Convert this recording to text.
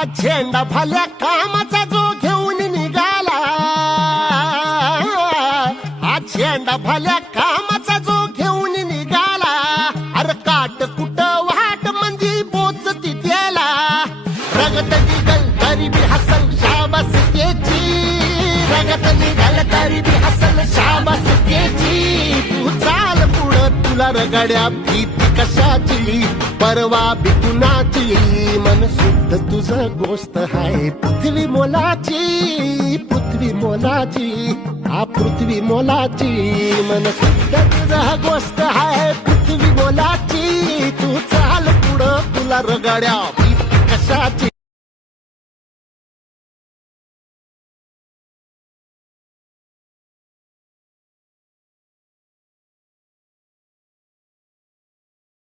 हा झेंडा भल्या कामाचा जो घेऊन निघाला, हा झेंडा भल्या कामाचा जो घेऊन निघाला, अरे काट कुट वाट म्हणजे पोचती त्याला, रगत निघल तरी बी हसल शाबास त्याची, रगत निघल तरी बी हसल शाबास त्याची, तू चाल पुढं तुला रगड्या भीती कशाची, परवा बी कुणाची, मन शुद्ध तुझं गोष्ट हाय पृथ्वी मोलाची, पृथ्वी मोलाची, हा पृथ्वी मोलाची, मन शुद्ध तुझं गोष्ट हाय पृथ्वी मोलाची, तू चाल पुढं तुला रगड्या भीती कशाची.